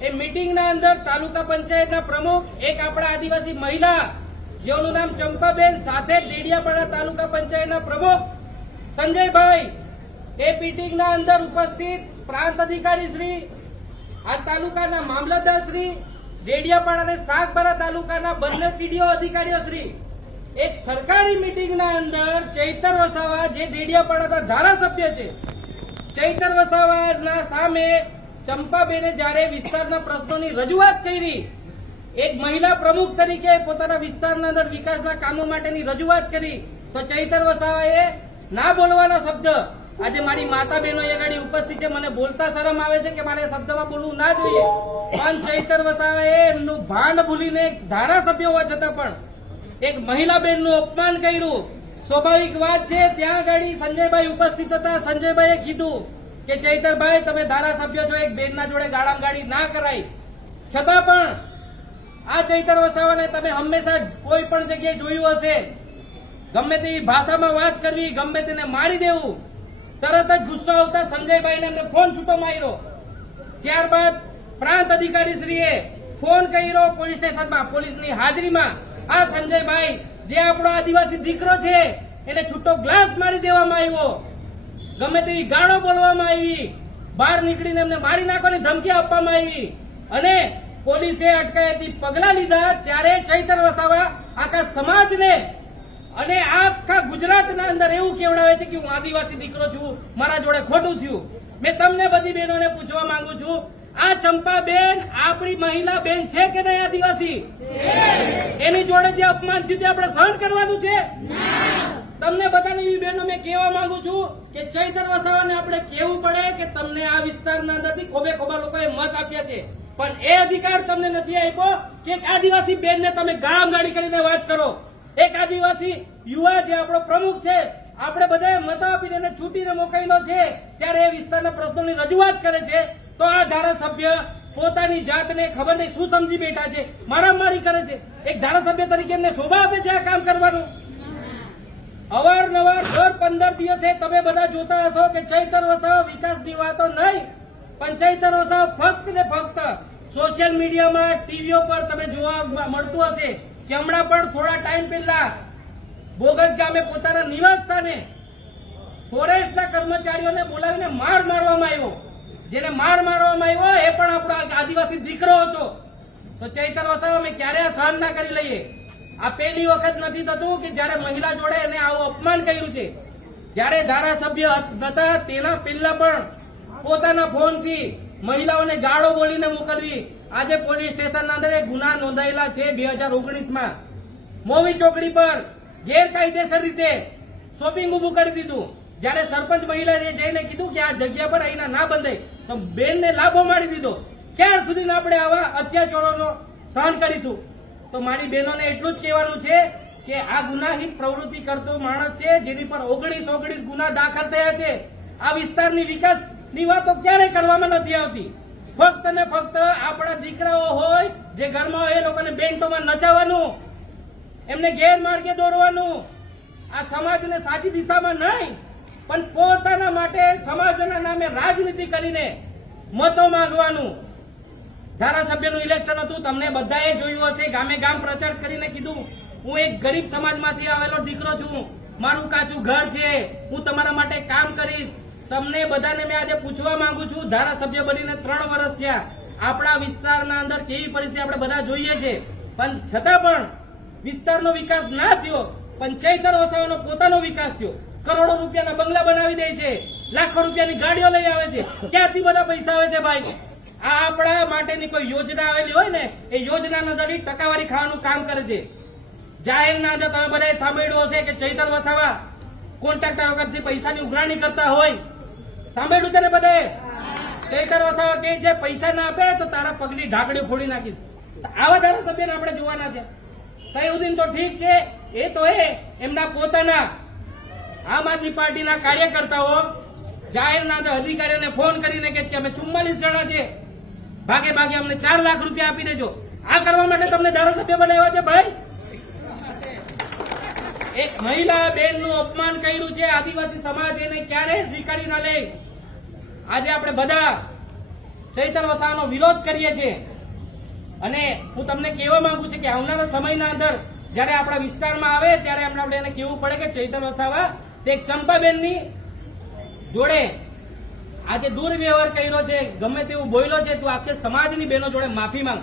એ મીટિંગના અંદર તાલુકા પંચાયતના પ્રમુખ એક આપણા આદિવાસી મહિલા જેઓનું નામ ચંપાબેન સાથે ડેડિયાપાડા તાલુકા પંચાયતના પ્રમુખ સંજયભાઈ એ મીટિંગના અંદર ઉપસ્થિત પ્રાંત અધિકારી શ્રી આ તાલુકાના મામલતદાર શ્રી ડેડિયાપાડા અને સાગબારા તાલુકાના બંને ટીડીઓ અધિકારીઓ શ્રી એક સરકારી મીટિંગના અંદર ચૈતર વસાવા જે ડેડિયાપાડાના ધારાસભ્ય છે ચૈતર વસાવાના સામે ચંપાબેને જ્યારે વિસ્તારના પ્રશ્નોની રજૂઆત કરી એક મહિલા પ્રમુખ તરીકે પોતાના વિસ્તારના અંદર વિકાસના કામો માટેની રજૂઆત કરી તો ચૈતર વસાવાએ ના બોલવાના શબ્દ આજે મારી માતા બહેનો એ ગાડી ઉપસ્થિત છે મને બોલતા શરમ આવે છે કે મારે શબ્દમાં બોલવું ના જોઈએ પણ ચૈતર વસાવાએ એમનું ભાંડ ભૂલીને ધારાસભ્ય હોવા છતાં પણ એક મહિલા બહેનનું અપમાન કર્યું સ્વાભાવિક વાત છે ત્યાં ગાડી સંજયભાઈ ઉપસ્થિત હતા સંજયભાઈએ કીધું કે ચૈતરભાઈ તમે ધારાસભ્ય છો એક બેનના જોડે ગાળાગાળી ના કરાય છતાં પણ આ ચૈતર વસાવાને તમે હંમેશા કોઈ પણ જગ્યાએ જોયું હશે ગમે તેવી ભાષામાં વાત કરવી ગમે તેને મારી દેવું તરત જ ગુસ્સો આવતા સંજયભાઈને એમને ફોન છૂટો માર્યો ત્યારબાદ પ્રાંત અધિકારી શ્રીએ ફોન કર્યો પોલીસ સ્ટેશનમાં પોલીસની હાજરીમાં આ સંજયભાઈ જે આપણો આદિવાસી દીકરો છે એને છૂટો ગ્લાસ મારી દેવામાં આવ્યો ગમે તેવી ગાળો બોલવામાં આવી બહાર નીકળીને એમને મારી નાખવાની ધમકી આપવામાં આવી અને પોલીસે અટકાયતી પગલા લીધા ત્યારે ચૈતર વસાવા આખા સમાજને અને આખા ગુજરાતના અંદર એવું કહેવડાવે છે કે હું આદિવાસી દીકરો છું મારા જોડે ખોટું થયું મેં તમને બધી બહેનોને પૂછવા માંગુ છું આ ચંપાબેન આપણી મહિલા બેન છે કે નહીં આદિવાસી એની જોડે જે અપમાન થયું તે આપણે સહન કરવાનું છે તમને બધાની એવી બહેનો મેં કહેવા માંગુ છું કે ચૈતર વસાવાને આપણે કહેવું પડે કે તમને આ વિસ્તારના અંદરથી ખોબે ખોબા લોકોએ મત આપ્યા છે પણ એ અધિકાર તમને નથી આપ્યો કે એક આદિવાસી બેનને તમે ગાળાગાળી કરીને વાત કરો એક આદિવાસી યુવા જે આપણો પ્રમુખ છે આપણે બધાએ મત આપીને એને છૂટીને મોકલેલો છે ત્યારે એ વિસ્તારના પ્રશ્નોની રજૂઆત કરે છે તો આ ધારાસભ્ય પોતાની જાતને ખબર નહીં શું સમજી બેઠા છે મારામારી કરે છે એક ધારાસભ્ય તરીકે એમને શોભા આપે છે આ કામ કરવાનું અવારનવાર દર 15 દિવસે તમે બધા જોતા હશો કે ચૈતર વસાવા વિકાસની વાતો નહીં પણ ચૈતર વસાવા ફક્ત ને ફક્ત સોશિયલ મીડિયામાં ટીવીઓ પર તમે જોવા મળતું હશે કે હમણાં પણ થોડા ટાઈમ પહેલા બોગસ ગામે પોતાના નિવાસ સ્થાને ફોરેસ્ટના કર્મચારીઓને બોલાવીને માર મારવામાં આવ્યો જેને માર મારવામાં આવ્યો એ પણ આપણો આદિવાસી દીકરો હતો તો ચૈતર વસાવા અમે ક્યારે આ સહન ના કરી લઈએ આ પહેલી વખત નથી થતું કે જયારે મહિલા જોડે એને આવું અપમાન કર્યું છે જયારે ધારાસભ્ય હતા તેના પહેલા પણ પોતાના ફોનથી મહિલાઓને ગાળો બોલીને મોકલવી આજે પોલીસ સ્ટેશનના અંદર ગુના નોંધાયેલા છે 2019માં મોવી ચોકડી પર ગેરકાયદેસર રીતે શોપિંગ ઉભું કરી દીધું જયારે સરપંચ મહિલાએ જઈને કીધું કે આ જગ્યા પર અહીંના ના બંધાય તો બેનને લાભો મારી દીધો ક્યાં સુધી આપણે આવા અત્યાચારોનો સહન કરીશું તો મારી બહેનોને એટલું જ કહેવાનું છે કે આ ગુનાહિત પ્રવૃત્તિ કરતો માણસ છે જેની પર 19 ગુના દાખલ થયા છે આ વિસ્તારની વિકાસની વાતો ક્યારે કરવામાં નથી આવતી ફક્ત ને ફક્ત આપણા દીકરાઓ હોય જે ઘરમાં હોય એ લોકોને બેન્ટોમાં નચાવવાનું એમને ગેરમાર્ગે દોરવાનું આ સમાજને સાચી દિશામાં નહીં પણ પોતાના માટે સમાજના નામે રાજનીતિ કરીને મતો માંગવાનું ધારાસભ્યનું ઇલેક્શન હતું તમને બધાએ જોયું હશે ગામે ગામ પ્રચાર કરીને કીધું હું એક ગરીબ સમાજમાંથી આવેલો દીકરો છું મારું કાચું ઘર છે હું તમારા માટે કામ કરીશ તમને બધાને મેં આજે પૂછવા માંગુ છું ધારાસભ્ય બનીને 3 વર્ષ થયા આપણા વિસ્તારના અંદર કેવી પરિસ્થિતિ આપણે બધા જોઈએ છે પણ છતાં પણ વિસ્તારનો વિકાસ ના થયો પણ ચૈતર વસાવાનો પોતાનો વિકાસ થયો કરોડો રૂપિયાના બંગલા બનાવી દે છે લાખો રૂપિયાની ગાડીઓ લઈ આવે છે ક્યાંથી બધા પૈસા આવે છે ભાઈ આ આપણા માટેની કોઈ યોજના આવેલી હોય ને એ યોજનાના અંદર ટકાવારી ખાવાનું કામ કરે છે જાહેરના અંદર તમે બધાએ સાંભળ્યું હશે કે ચૈતર વસાવા કોન્ટ્રાક્ટર વગરથી પૈસાની ઉઘરાણી કરતા હોય સાંભળ્યું છે ને બધાએ ચૈતર વસાવા કહે છે પૈસા ના આપે તો તારા પગની ઢાંકણી ફોડી નાખીશ આવા ધારાસભ્યને આપણે જોવાના છે તયુદ્દીન તો ઠીક છે એ તો એમના પોતાના આમ આદમી પાર્ટીના કાર્યકર્તાઓ જાહેરના અધિકારીઓને ફોન કરીને કે અમે 44 જણા છે ભાગે ભાગે અમને 4 લાખ રૂપિયા આપી દેજો આ કરવા માટે તમને ધારાસભ્ય બનાવ્યા છે ભાઈ એક મહિલા બેનનું અપમાન કર્યું છે આદિવાસી સમાજ એને ક્યારે સ્વીકારી ના લે આજે આપણે બધા ચૈતર વસાવાનો વિરોધ કરીએ છીએ અને હું તમને કહેવા માંગુ છું કે આવનારા સમયના અંદર જયારે આપણા વિસ્તારમાં આવે ત્યારે આપણે એને કહેવું પડે કે ચૈતર વસાવા તે ચંપાબેનની જોડે આજે દુર્વ્યવહાર કર્યો છે, ગમે તેવું બોલ્યો છે, તું આખે સમાજની બહેનો જોડે માફી માંગ.